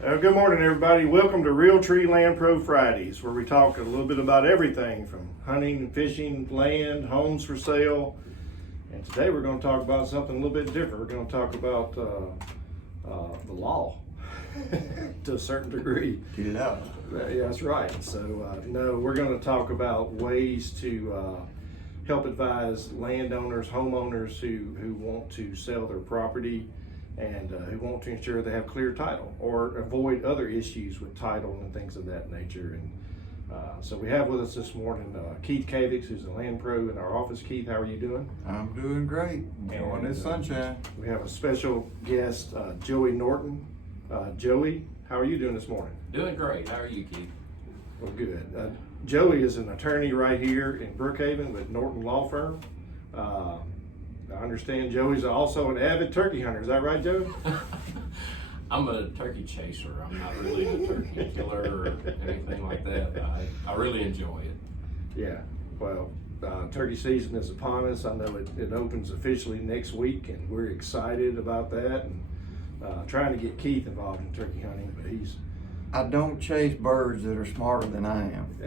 Good morning, everybody. Welcome to Realtree Land Pro Fridays, where we talk a little bit about everything from hunting, fishing, land, homes for sale. And today we're going to talk about something a little bit different. We're going to talk about the law to a certain degree. Get it out. Yeah, that's right. So, no, we're going to talk about ways to help advise landowners, homeowners who want to sell their property and who want to ensure they have clear title or avoid other issues with title and things of that nature. And so we have with us this morning Keith Kavix, who's a land pro in our office. Keith, how are you doing? I'm doing great. Enjoying this sunshine. We have a special guest, Joey Norton. Joey, how are you doing this morning? Doing great. How are you, Keith? Well, good. Joey is an attorney right here in Brookhaven with Norton Law Firm. I understand Joey's also an avid turkey hunter. Is that right, Joey? I'm a turkey chaser. I'm not really a turkey killer or anything like that. I really enjoy it. Yeah. Well, turkey season is upon us. I know it opens officially next week, and we're excited about that. And trying to get Keith involved in turkey hunting, but I don't chase birds that are smarter than I am.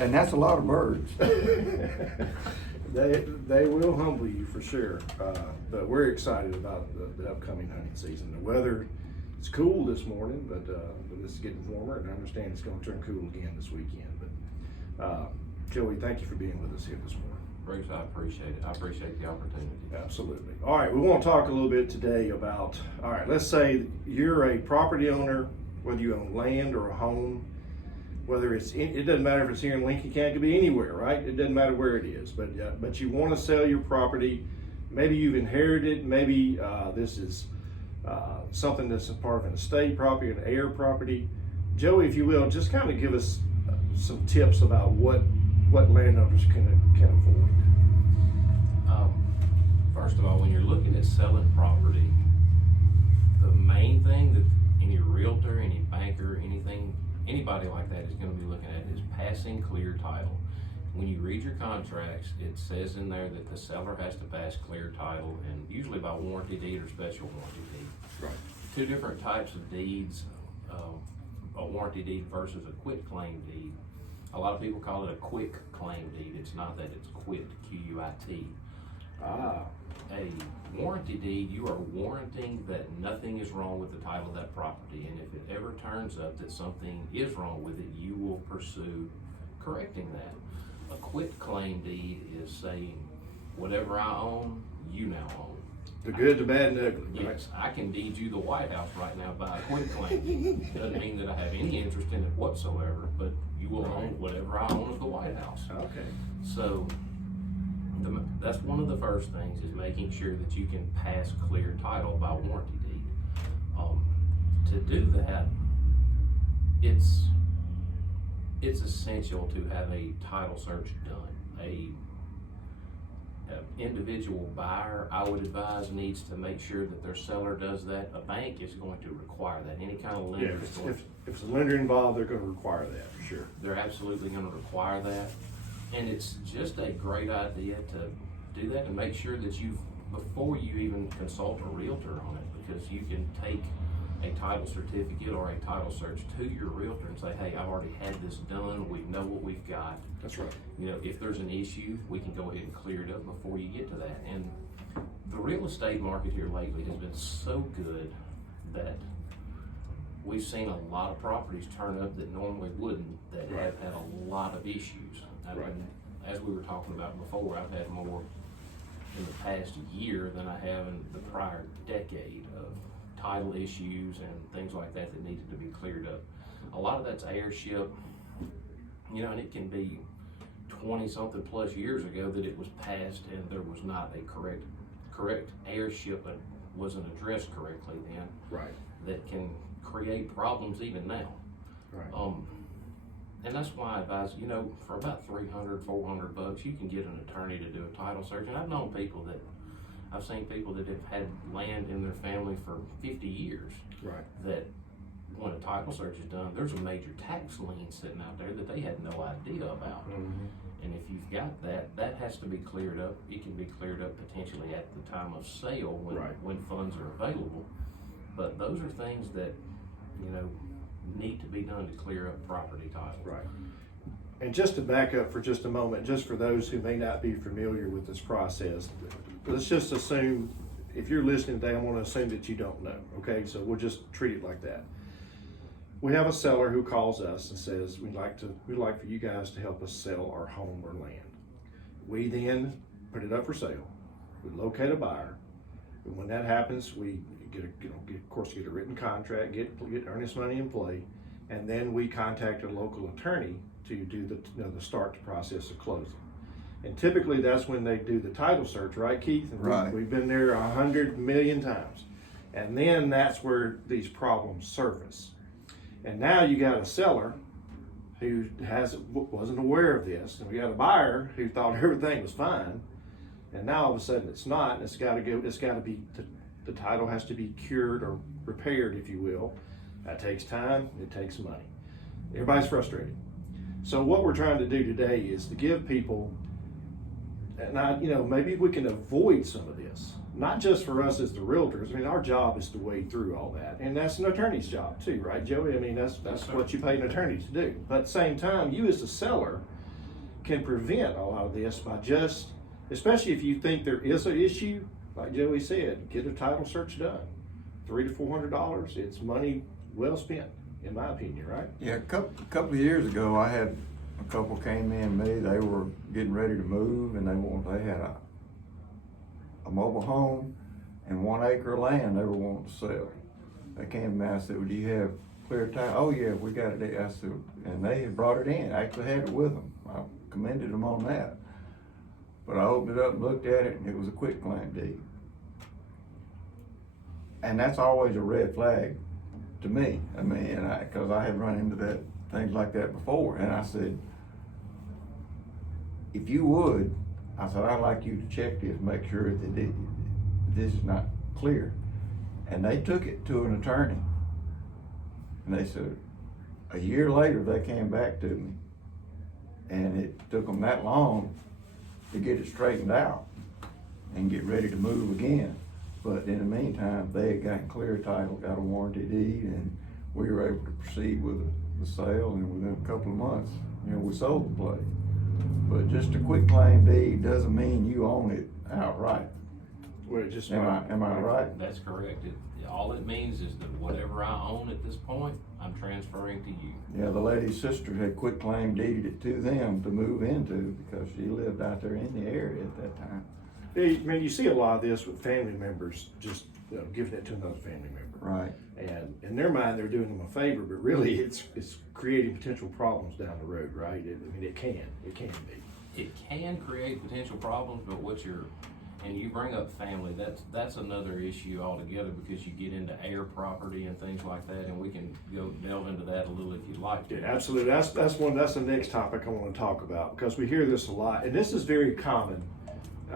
And that's a lot of birds. They will humble you for sure, but we're excited about the upcoming hunting season. The weather is cool this morning, but it's getting warmer, and I understand it's going to turn cool again this weekend. But Joey, thank you for being with us here this morning. Bruce, I appreciate it. I appreciate the opportunity. Absolutely. All right, we want to talk a little bit today about, let's say you're a property owner, whether you own land or a home, whether it doesn't matter if it's here in Lincoln County, it could be anywhere, right? It doesn't matter where it is, but you want to sell your property. Maybe you've inherited, maybe this is something that's a part of an estate property, an heir property. Joey, if you will, just kind of give us some tips about what landowners can avoid. First of all, when you're looking at selling property, the main thing that any realtor, any banker, anybody like that is going to be looking at is passing clear title. When you read your contracts, it says in there that the seller has to pass clear title, and usually by warranty deed or special warranty deed. Right. Two different types of deeds, a warranty deed versus a quit claim deed. A lot of people call it a quick claim deed. It's not that, it's quit, Q-U-I-T. A warranty deed, you are warranting that nothing is wrong with the title of that property, and if it ever turns up that something is wrong with it, you will pursue correcting that. A quit claim deed is saying, whatever I own, you now own. The good, the bad, and the ugly. Right? Yes, I can deed you the White House right now by a quit claim deed. Doesn't mean that I have any interest in it whatsoever, but you will own whatever I own of the White House. Okay. So that's one of the first things, is making sure that you can pass clear title by warranty deed. To do that, it's essential to have a title search done. An individual buyer, I would advise, needs to make sure that their seller does that. A bank is going to require that. Any kind of lender is going if it's a lender involved, they're going to require that for sure. They're absolutely going to require that. And it's just a great idea to do that and make sure that before you even consult a realtor on it, because you can take a title certificate or a title search to your realtor and say, hey, I've already had this done. We know what we've got. That's right. You know, if there's an issue, we can go ahead and clear it up before you get to that. And the real estate market here lately has been so good that we've seen a lot of properties turn up that normally wouldn't, that have had a lot of issues. I mean, as we were talking about before, I've had more in the past year than I have in the prior decade of title issues and things like that needed to be cleared up. A lot of that's heirship, you know, and it can be 20-something plus years ago that it was passed and there was not a correct heirship and wasn't addressed correctly then. Right. That can create problems even now. Right. And that's why I advise, you know, for about $300, $400, you can get an attorney to do a title search. And I've seen people that have had land in their family for 50 years. Right. That when a title search is done, there's a major tax lien sitting out there that they had no idea about. Mm-hmm. And if you've got that has to be cleared up. It can be cleared up potentially at the time of sale when funds are available. But those are things that, need to be done to clear up property title. Right. And just to back up for just a moment, just for those who may not be familiar with this process, let's just assume, if you're listening today, I want to assume that you don't know, okay? So we'll just treat it like that. We have a seller who calls us and says, we'd like for you guys to help us sell our home or land. We then put it up for sale. We locate a buyer. And when that happens, we get a written contract, get earnest money in play, and then we contact a local attorney to do the start the process of closing. And typically that's when they do the title search, right, Keith? And Right. We've been there 100 million times. And then that's where these problems surface. And now you got a seller who wasn't aware of this, and we got a buyer who thought everything was fine, and now all of a sudden it's not, and the title has to be cured or repaired, if you will. That takes time, it takes money. Everybody's frustrated. So what we're trying to do today is to give people, and maybe we can avoid some of this, not just for us as the realtors. I mean, our job is to wade through all that, and that's an attorney's job too, right, Joey? I mean, that's what you pay an attorney to do. But at the same time, you as a seller can prevent a lot of this by just, especially if you think there is an issue, like Joey said, get a title search done. $300 to $400, it's money well spent, in my opinion, right? Yeah, a couple of years ago, I had a couple came in to me, they were getting ready to move, and they had a mobile home and 1 acre of land they were wanting to sell. They came to me, I said, well, do you have clear title? Oh yeah, we got it there. I said, and they had brought it in, I actually had it with them. I commended them on that. But I opened it up and looked at it, and it was a quitclaim deed. And that's always a red flag to me. I mean, because I had run into things like that before. And I said, if you would, I said, I'd like you to check this, make sure that this is not clear. And they took it to an attorney. And they said, a year later, they came back to me. And it took them that long to get it straightened out and get ready to move again. But in the meantime, they had gotten clear title, got a warranty deed, and we were able to proceed with the sale, and within a couple of months, we sold the place. But just a quitclaim deed doesn't mean you own it outright. Well, it just Am I right? That's correct. All it means is that whatever I own at this point, I'm transferring to you. Yeah, the lady's sister had quitclaim deeded it to them to move into because she lived out there in the area at that time. I mean, you see a lot of this with family members just giving it to another family member. Right. And in their mind, they're doing them a favor, but really it's creating potential problems down the road, right? It can be. It can create potential problems, but and you bring up family, that's another issue altogether, because you get into heir property and things like that, and we can go delve into that a little if you'd like to. Yeah, absolutely. That's the next topic I want to talk about, because we hear this a lot, and this is very common.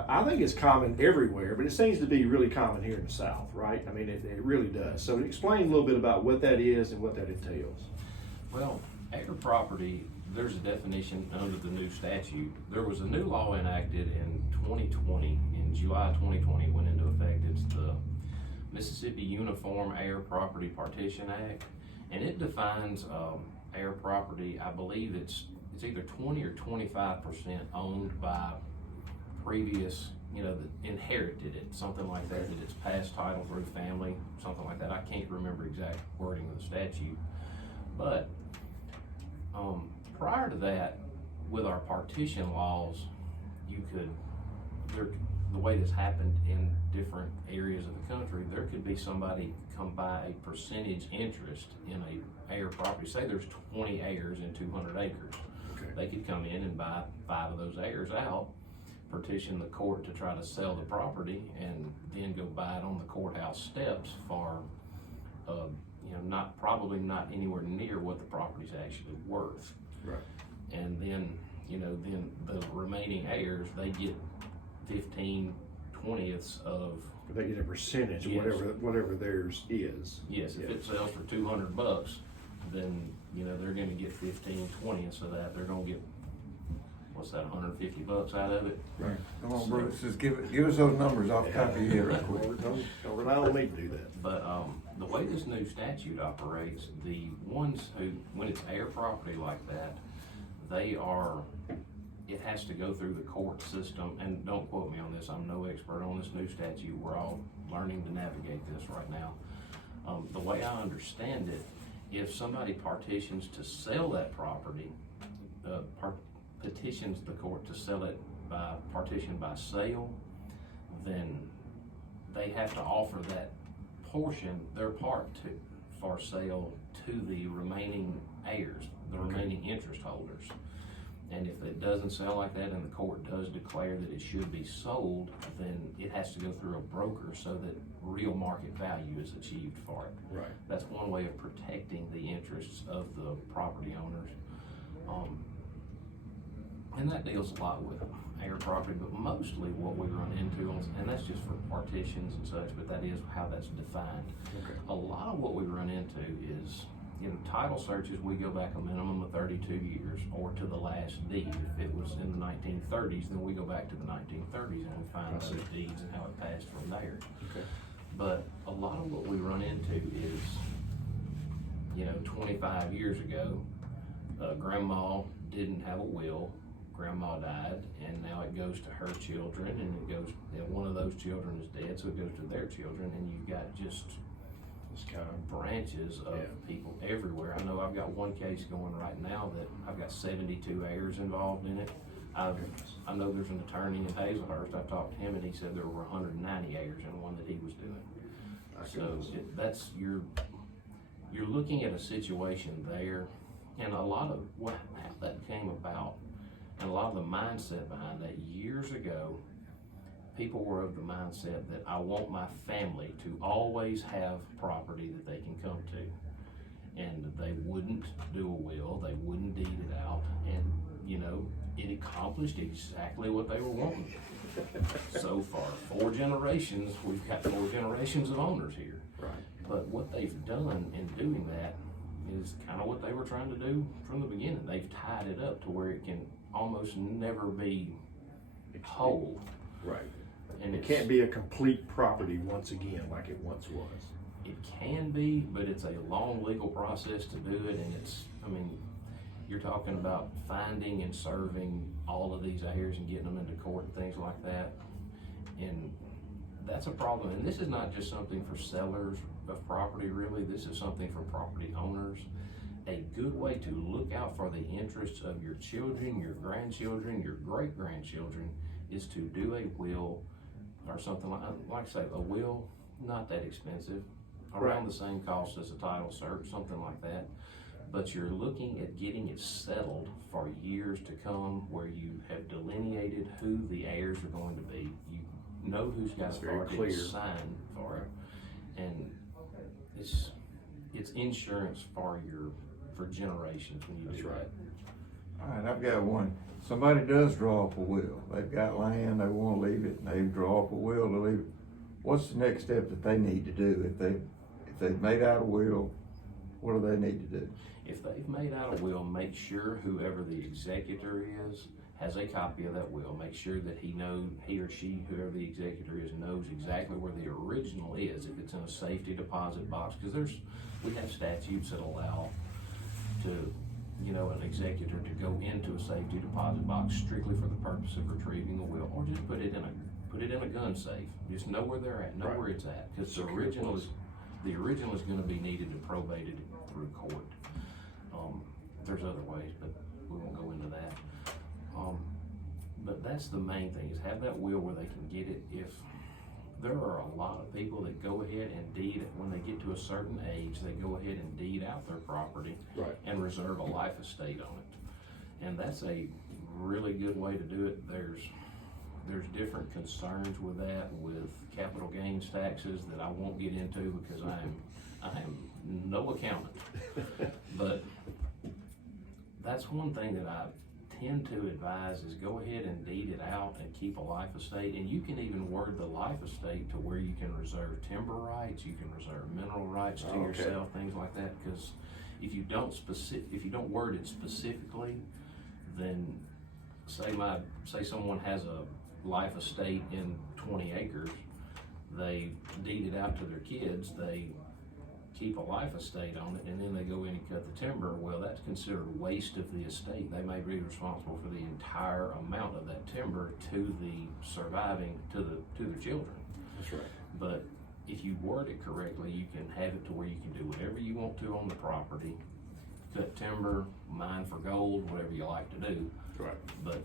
I think it's common everywhere, but it seems to be really common here in the South, right? I mean, it really does. So explain a little bit about what that is and what that entails. Well, heir property, there's a definition under the new statute. There was a new law enacted in 2020, in July 2020, went into effect. It's the Mississippi Uniform Heir Property Partition Act, and it defines heir property. I believe it's either 20 or 25% owned by previous, that inherited it, something like that it's passed title through family, something like that. I can't remember exact wording of the statute, but prior to that, with our partition laws, the way this happened in different areas of the country, there could be somebody come by a percentage interest in a heir property. Say there's 20 heirs in 200 acres. Okay. They could come in and buy 5 of those heirs out, petition the court to try to sell the property, and then go buy it on the courthouse steps for, probably not anywhere near what the property's actually worth. Right. And then, then the remaining heirs, they get 15/20ths of. They get a percentage of whatever theirs is. Yes, if it sells for $200, then they're going to get 15/20ths of that. They're going to get what's that, $150 out of it? Right. Come on, Bruce, just give us those numbers off the top of your head real quick. Don't rely on me to do that. But, the way this new statute operates, the ones who, when it's air property like that, it has to go through the court system, and don't quote me on this, I'm no expert on this new statute, we're all learning to navigate this right now. The way I understand it, if somebody partitions to sell that property, petitions the court to sell it by partition by sale, then they have to offer that portion, their part for sale to the remaining heirs, the remaining interest holders. And if it doesn't sell like that and the court does declare that it should be sold, then it has to go through a broker so that real market value is achieved for it. Right. That's one way of protecting the interests of the property owners. And that deals a lot with air property, but mostly what we run into, and that's just for partitions and such, but that is how that's defined. Okay. A lot of what we run into is, title searches, we go back a minimum of 32 years or to the last deed. If it was in the 1930s, then we go back to the 1930s and we find those deeds and how it passed from there. Okay. But a lot of what we run into is, 25 years ago, grandma didn't have a will, grandma died, and now it goes to her children, and one of those children is dead, so it goes to their children, and you've got just It's kind of, branches of people everywhere. I know I've got one case going right now that I've got 72 heirs involved in it. I know there's an attorney in Hazelhurst, I talked to him and he said there were 190 heirs in one that he was doing. So you're looking at a situation there, and a lot of how that came about, and a lot of the mindset behind that years ago, people were of the mindset that I want my family to always have property that they can come to. And they wouldn't do a will, they wouldn't deed it out, and it accomplished exactly what they were wanting. So far, 4 generations, we've got 4 generations of owners here. right. But what they've done in doing that is kind of what they were trying to do from the beginning. They've tied it up to where it can almost never be whole. Right. And It can't be a complete property once again like it once was. It can be, but it's a long legal process to do it, and you're talking about finding and serving all of these heirs and getting them into court and things like that. And that's a problem. And this is not just something for sellers of property, really. This is something for property owners. A good way to look out for the interests of your children, your grandchildren, your great-grandchildren is to do a will or something like I say, a will, not that expensive, around the same cost as a title search, something like that. But you're looking at getting it settled for years to come, where you have delineated who the heirs are going to be. You know who's got authority to sign for it, and it's insurance for generations when you do that. All right, I've got one. Somebody does draw up a will. They've got land, they wanna leave it, and they draw up a will to leave it. What's the next step that they need to do? If they've made out a will, what do they need to do? If they've made out a will, make sure whoever the executor is has a copy of that will. Make sure that he or she, whoever the executor is, knows exactly where the original is. If it's in a safety deposit box, because we have statutes that allow an executor to go into a safety deposit box strictly for the purpose of retrieving a will, or just put it in a gun safe. Just know where they're at, know where it's at, because the original is going to be needed and probated through court. There's other ways, but we won't go into that. But that's the main thing, is have that will where they can get it. If there are a lot of people that go ahead and deed it, when they get to a certain age, they go ahead and deed out their property and reserve a life estate on it. And that's a really good way to do it. There's different concerns with that, with capital gains taxes that I won't get into because I am no accountant. But that's one thing that I tend to advise, is go ahead and deed it out and keep a life estate. And you can even word the life estate to where you can reserve timber rights, you can reserve mineral rights to yourself, things like that. Because if you don't word it specifically, then say someone has a life estate in 20 acres, they deed it out to their kids, they keep a life estate on it, and then they go in and cut the timber. Well, that's considered waste of the estate. They may be responsible for the entire amount of that timber to the surviving, to their children. That's right. But if you word it correctly, you can have it to where you can do whatever you want to on the property, cut timber, mine for gold, whatever you like to do. Right. But,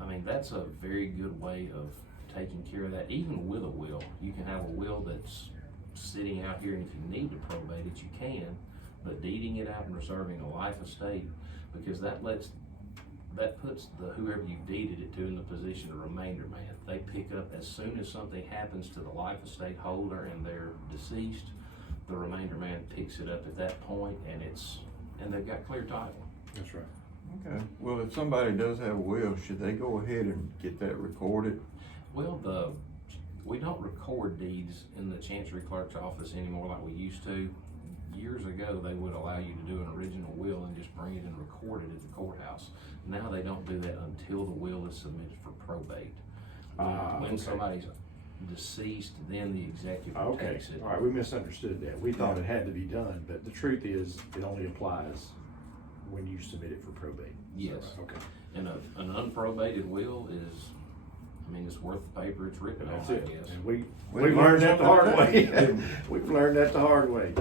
I mean, that's a very good way of taking care of that. Even with a will, you can have a will that's sitting out here, and if you need to probate it, you can, but deeding it out and reserving a life estate, because that puts whoever you deeded it to in the position of remainder man. They pick up as soon as something happens to the life estate holder and they're deceased, the remainder man picks it up at that point, and they've got clear title. That's right. Okay, well, if somebody does have a will, should they go ahead and get that recorded? Well, we don't record deeds in the Chancery Clerk's office anymore like we used to. Years ago, they would allow you to do an original will and just bring it and record it at the courthouse. Now they don't do that until the will is submitted for probate. When Okay. somebody's deceased, then the executive Okay, takes it. all right, we misunderstood that. We thought it had to be done, but the truth is, it only applies when you submit it for probate. Yes. Okay. And an unprobated will is, I mean, it's worth the paper it's written on, That's I it. guess. And we We've learned that the hard learned way. something today. We've learned that the hard way.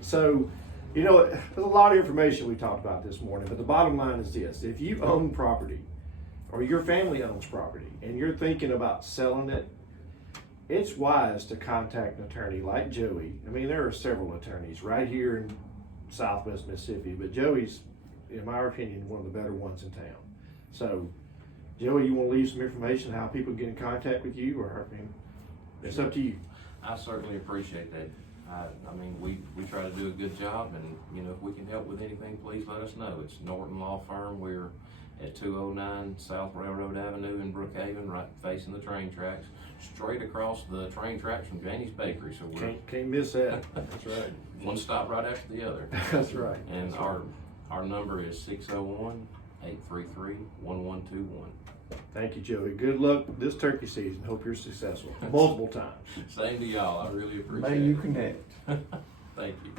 So, you know, there's a lot of information we talked about this morning, but the bottom line is this. If you own property, or your family owns property, and you're thinking about selling it, it's wise to contact an attorney like Joey. I mean, there are several attorneys right here in Southwest Mississippi, but Joey's, in my opinion, one of the better ones in town. So, Joey, you want to leave some information how people get in contact with you, or I mean, it's up to you. I certainly appreciate that. I mean, we try to do a good job, and, you know, if we can help with anything, please let us know. It's Norton Law Firm. We're at 209 South Railroad Avenue in Brookhaven, right facing the train tracks, straight across the train tracks from Janie's Bakery. So we're Can't miss that. That's right. one stop right after the other. That's right. And That's right. our number is 601-833-1121. Thank you, Joey. Good luck this turkey season. Hope you're successful multiple times. Same to y'all. I really appreciate May it. you connect. Thank you.